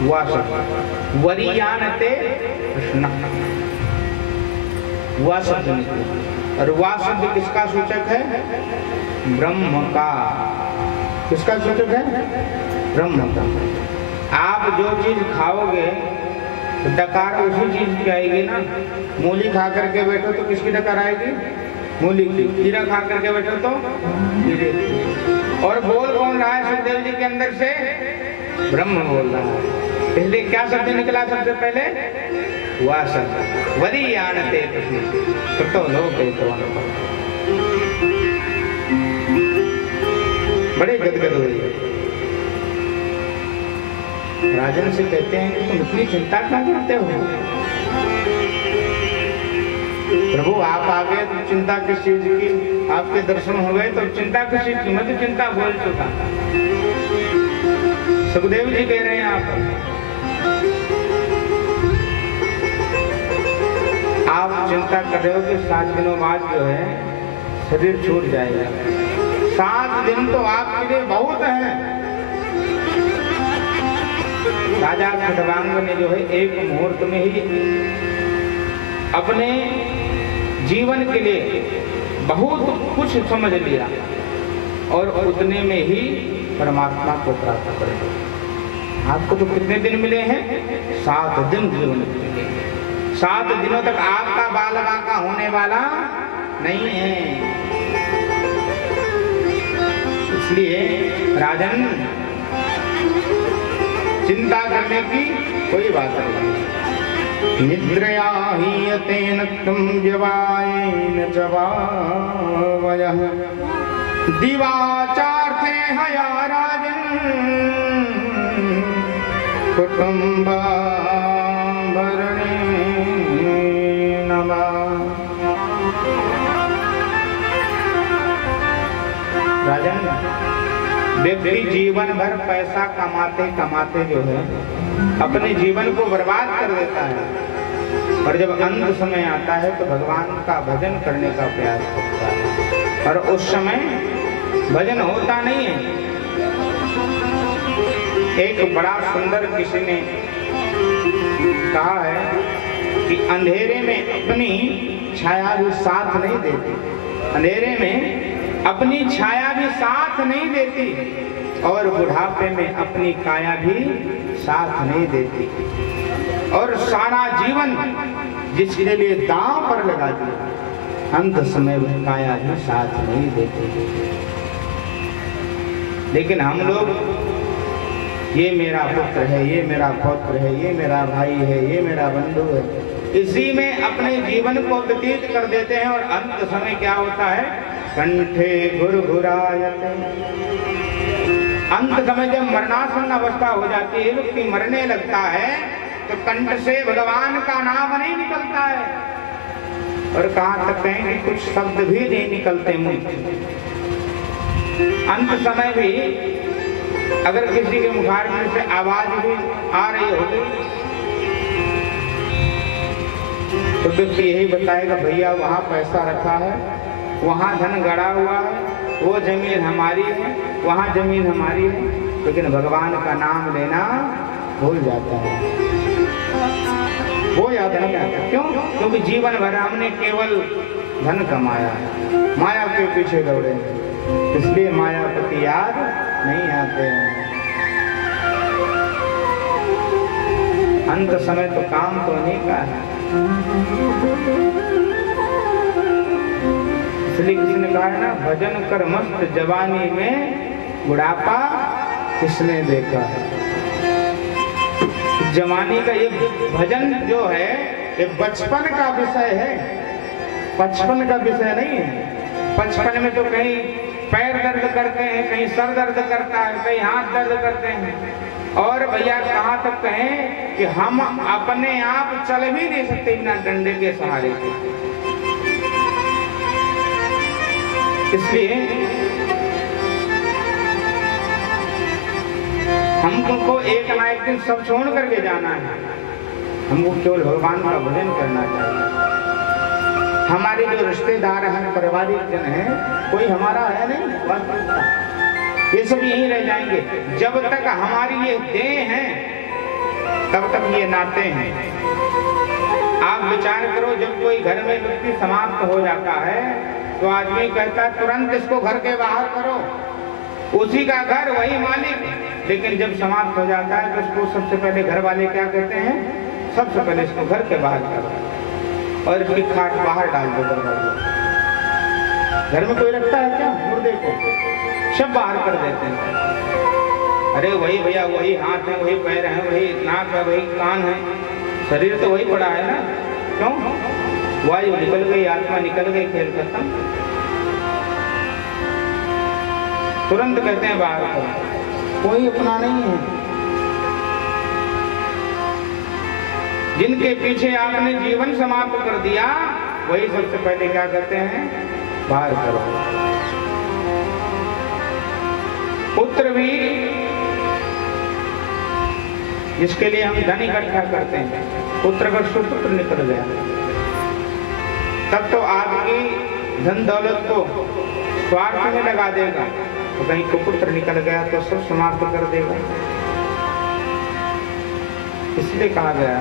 हुआ शब्द वरीयानते कृष्ण, हुआ शब्द निकला। और हुआ शब्द किसका सूचक है? ब्रह्म का। किसका सूचक है? ब्रह्म का। आप जो चीज खाओगे तो डकार उसी चीज की आएगी ना। मूली खा करके बैठो तो किसकी डकार आएगी? मूली की। खीरा खा करके बैठो तो खीरे की। और बोल कौन रहा है सुखदेव जी के अंदर से? ब्रह्म बोल रहा है। इसलिए क्या शब्द निकला सबसे पहले? हुआ शब्द वरीयानते कृष्ण कृतो लोकहितवान्। बड़े गदगद हो रही है। राजन से कहते हैं कि तुम इतनी चिंता क्यों करते हो? प्रभु आप आ गए तो चिंता किस चीज की? आपके दर्शन हो गए तो चिंता किस चीज की? मैं तो चिंता भूल चुका। सुखदेव जी कह रहे हैं आप चिंता कर रहे हो कि 7 दिनों बाद जो है शरीर छूट जाएगा। 7 दिन तो आपके लिए बहुत है। राजा खड्गांग ने जो है एक मुहूर्त में ही अपने जीवन के लिए बहुत कुछ समझ लिया और उतने में ही परमात्मा को प्राप्त कर लिया। आपको तो कितने दिन मिले हैं? 7 दिन जीवन मिले। 7 दिनों तक आपका बाल बांका होने वाला नहीं है। इसलिए राजन चिंता करने की कोई बात नहीं। निद्रया हीयतेन त्वं जवायेन जवावयः दिवाचार्थे हया राजन् कुटुम्बाभरणे नमः। राजन, व्यक्ति जीवन भर पैसा कमाते कमाते जो है अपने जीवन को बर्बाद कर देता है और जब अंत समय आता है तो भगवान का भजन करने का प्रयास करता है और उस समय भजन होता नहीं है। एक बड़ा सुंदर किसी ने कहा है कि अंधेरे में अपनी छाया भी साथ नहीं देती। अंधेरे में अपनी छाया भी साथ नहीं देती और बुढ़ापे में अपनी काया भी साथ नहीं देती और सारा जीवन जिसके लिए दांव पर लगा दिया अंत समय में काया भी साथ नहीं देती। लेकिन हम लोग ये मेरा पुत्र है, ये मेरा पौत्र है, ये मेरा भाई है, ये मेरा बंधु है, इसी में अपने जीवन को व्यतीत कर देते हैं और अंत समय क्या होता है? कंठे घुरघुरायते। अंत समय जब मरणासन अवस्था हो जाती है, व्यक्ति मरने लगता है तो कंठ से भगवान का नाम नहीं निकलता है और कहां तक कहें कि कुछ शब्द भी नहीं निकलते मुंह। अंत समय भी अगर किसी के मुखारबिंद से आवाज भी आ रही होगी तो व्यक्ति यही बताएगा भैया वहां पैसा रखा है, वहां धन गड़ा हुआ है, वो जमीन हमारी है, वहां जमीन हमारी है, लेकिन भगवान का नाम लेना भूल जाता है। वो याद नहीं आता। क्यों? क्योंकि जीवन भर हमने केवल धन कमाया, माया के पीछे दौड़े, इसलिए मायापति याद नहीं आते हैं। अंत समय तो काम तो नहीं का है। इसलिए किसी ने कहा है ना, भजन कर मस्त जवानी में बुढ़ापा किसने देखा। जवानी का ये भजन जो है ये बचपन का विषय है, बचपन का विषय नहीं है। बचपन में तो कहीं पैर दर्द करते हैं, कहीं सर दर्द करता है, कहीं हाथ दर्द करते हैं और भैया कहाँ तक कहें कि हम अपने आप चल भी नहीं सकते बिना डंडे के सहारे के। इसलिए हमको एक ना एक दिन सब छोड़ करके जाना है। हमको केवल भगवान का भजन करना चाहिए। हमारे जो रिश्तेदार हैं, पारिवारिक जन हैं, कोई हमारा है नहीं, ये सब यहीं रह जाएंगे। जब तक हमारी ये देह है तब तक ये नाते हैं। आप विचार करो, जब कोई घर में व्यक्ति समाप्त हो जाता है तो आदमी कहता है तुरंत इसको घर के बाहर करो, उसी का घर वही मालिक। लेकिन जब समाप्त हो जाता है तो उसको सबसे पहले घर वाले क्या कहते हैं, सबसे पहले इसको घर के बाहर करो और इसकी खाट बाहर डाल दो दरवाजे। घर में कोई रखता है क्या मुर्दे को? सब बाहर कर देते हैं। अरे वही भैया, वही हाथ है, वही पैर है, वही नाक है, वही कान है, शरीर तो वही पड़ा है ना। क्यों? वायु निकल गई, आत्मा निकल गई, खेल खत्म। तुरंत कहते हैं बाहर करो, कोई अपना नहीं है। जिनके पीछे आपने जीवन समाप्त कर दिया वही सबसे पहले क्या कहते हैं, बाहर करो। पुत्र भी, जिसके लिए हम धन इकट्ठा करते हैं, पुत्र का सुपुत्र निकल गया तब तो आपकी धन दौलत को स्वार्थ में लगा देगा, तो कहीं कुपुत्र निकल गया तो सब समाप्त कर देगा। इसलिए कहा गया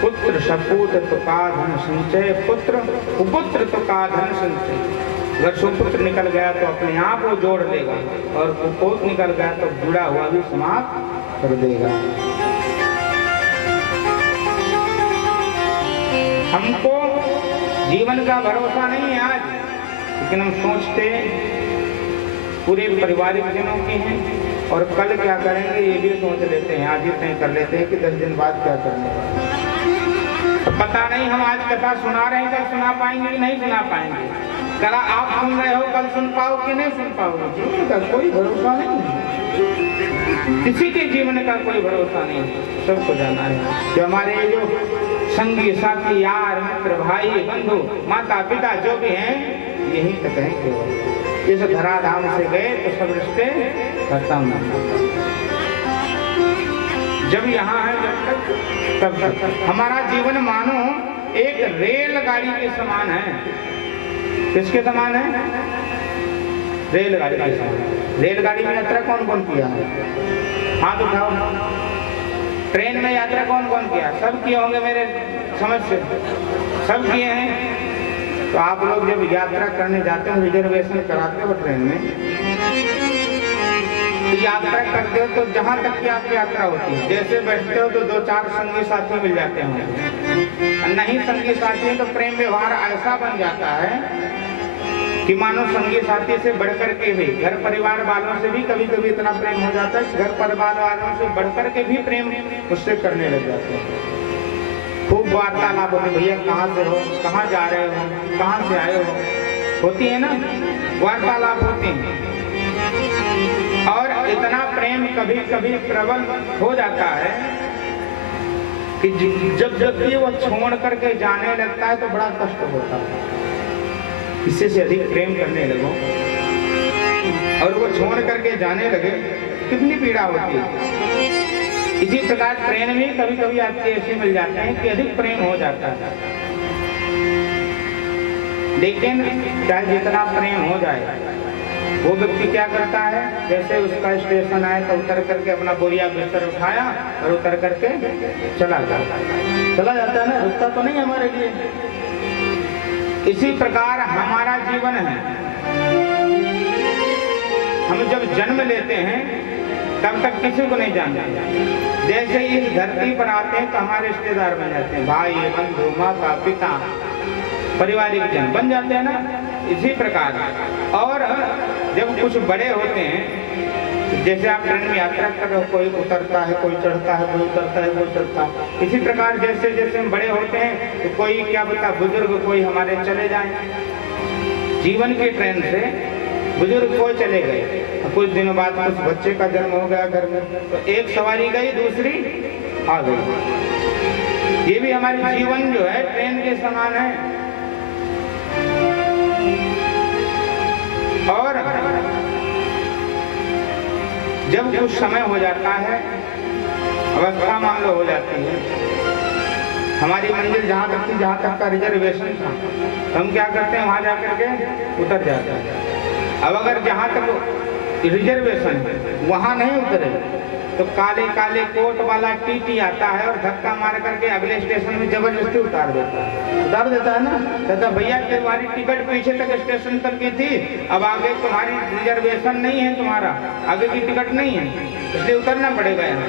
पुत्र सपूत तो का धन संचय, पुत्र कुपुत्र तो का धन संचय। अगर सुपुत्र निकल गया तो अपने आप वो जोड़ लेगा और कुपोत निकल गया तो जुड़ा हुआ भी समाप्त कर देगा। हमको जीवन का भरोसा नहीं है आज, लेकिन हम सोचते पूरे पारिवारिक जनों की हैं और कल क्या करेंगे ये भी सोच लेते हैं, आज ही तय कर लेते हैं कि 10 दिन बाद क्या करने वाले। तो पता नहीं हम आज कथा सुना रहे हैं, कल सुना पाएंगे कि नहीं सुना पाएंगे। कल आप सुन रहे हो, कल सुन पाओ कि नहीं सुन पाओगे। जीवन का कोई भरोसा नहीं है, किसी के जीवन का कोई भरोसा नहीं है। सबको जाना है कि हमारे जो संगी साथी यार मित्र भाई बंधु माता पिता जो भी हैं यहीं तक हैं केवल। इस धराधाम से गए तो सब रिश्ते खत्म। जब यहाँ है जब तक तब तक हमारा जीवन मानो एक रेलगाड़ी के समान है। किसके समान है? रेलगाड़ी के समान। रेलगाड़ी में यात्रा कौन कौन किया है? हाथ उठाओ। ट्रेन में यात्रा कौन कौन किया? सब किए होंगे मेरे समझ से, सब किए हैं। तो आप लोग जब यात्रा करने जाते हो, रिजर्वेशन कराते हो ट्रेन में, तो यात्रा करते हो तो जहां तक की आपकी यात्रा होती है, जैसे बैठते हो तो 2-4 संगी साथी मिल जाते हैं। नहीं संगी साथी है तो प्रेम व्यवहार ऐसा बन जाता है कि मानो संगी साथी से बढ़कर के भी, घर परिवार वालों से भी कभी कभी इतना प्रेम हो जाता है कि घर परिवार वालों से बढ़कर के भी प्रेम उससे करने लग जाते हैं। खूब वार्तालाप होती, भैया कहाँ से हो, कहाँ जा रहे हो, कहाँ से आए हो, होती है ना, वार्तालाप होती है। और इतना प्रेम कभी कभी प्रबल हो जाता है कि जब व्यक्ति वो छोड़ करके जाने लगता है तो बड़ा कष्ट होता है। इससे से अधिक प्रेम करने लगो और वो छोड़ करके जाने लगे, कितनी पीड़ा होती है। इसी प्रकार ट्रेन में कभी कभी आपके ऐसे मिल जाते हैं कि अधिक प्रेम हो जाता है, लेकिन चाहे जितना प्रेम हो जाए वो व्यक्ति क्या करता है, जैसे उसका स्टेशन आया तो उतर करके अपना बोरिया बिस्तर उठाया और उतर करके चला जाता है ना, रुकता तो नहीं हमारे लिए। इसी प्रकार हमारा जीवन है। हम जब जन्म लेते हैं तब तक किसी को नहीं जानते, जैसे ही इस धरती पर आते हैं तो हमारे रिश्तेदार बन जाते हैं, भाई बंधु माता पिता पारिवारिक जन बन जाते हैं ना। इसी प्रकार और जब कुछ बड़े होते हैं, जैसे आप ट्रेन में यात्रा कर रहे हो, कोई उतरता है, कोई चढ़ता है, कोई उतरता है, कोई चढ़ता है। इसी प्रकार जैसे जैसे हम बड़े होते हैं तो कोई क्या बता बुजुर्ग कोई हमारे चले जाए, जीवन की ट्रेन से बुजुर्ग कोई चले गए, कुछ दिनों बाद कुछ बच्चे का जन्म हो गया घर में, तो एक सवारी गई दूसरी आ गई। ये भी हमारे जीवन जो है ट्रेन के समान है। और जब कुछ समय हो जाता है, अवस्था मान लो हो जाती है, हमारी मंजिल जहाँ तक थी, जहाँ तक का रिजर्वेशन था, तो हम क्या करते हैं वहाँ जाकर के उतर जाते हैं। अब अगर जहाँ तक रिजर्वेशन है, वहां नहीं उतरे तो काले काले कोट वाला टीटी आता है और धक्का मार करके अगले स्टेशन में जबरदस्ती उतार देता है ना। कहता भैया तुम्हारी टिकट पीछे तक स्टेशन तक की थी, अब आगे तुम्हारी रिजर्वेशन नहीं है, तुम्हारा आगे की टिकट नहीं है, इसलिए उतरना पड़ेगा यहाँ।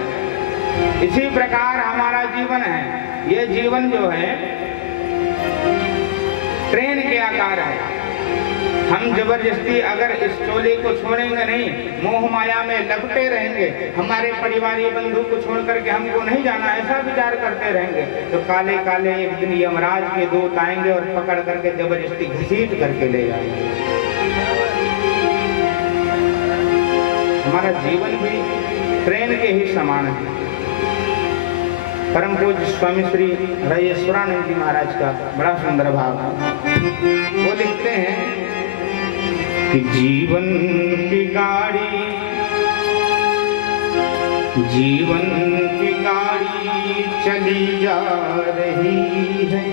इसी प्रकार हमारा जीवन है, ये जीवन जो है ट्रेन के आकार है। हम जबरदस्ती अगर इस टोली को छोड़ेंगे नहीं, मोह माया में लपटे रहेंगे, हमारे परिवारी बंधु को छोड़ करके हमको नहीं जाना, ऐसा विचार करते रहेंगे तो काले काले एक दिन यमराज के दूत आएंगे और पकड़ करके जबरदस्ती घसीट करके ले जाएंगे। हमारा जीवन भी ट्रेन के ही समान है। परम पूज्य स्वामी श्री राजेश्वरानंद जी महाराज का बड़ा सुंदर भाव है। वो लिखते हैं कि जीवन की गाड़ी चली जा रही है,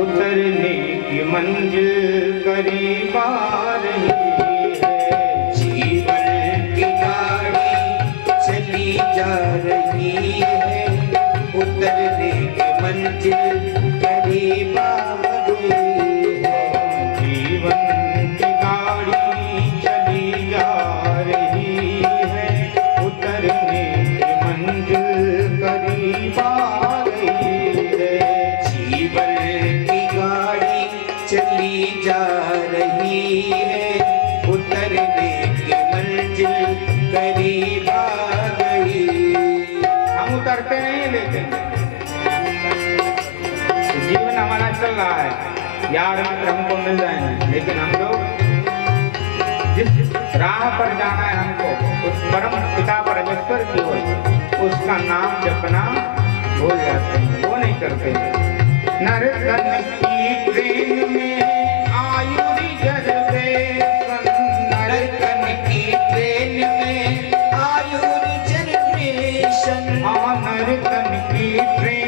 उतरने की मंजिल करीब आ रही है। जीवन की गाड़ी चली जा रही है, उतरने की मंजिल करीब आ रही है। जीवन की गाड़ी चली जा रही है, उतरने की मंजिल करीब आ रही है। जीवन की गाड़ी चली जा रही है, उतरने की मंजिल करीब आ गई। हम उतरते नहीं, लेकिन जीवन हमारा चल रहा है, यार मित्र हमको मिल रहे हैं, लेकिन हम लोग जिस राह पर जाना है हमको, उस परम पिता परमेश्वर की ओर, उसका नाम जपना भूल जाते हैं, वो नहीं करते। नर धन की ट्रेन में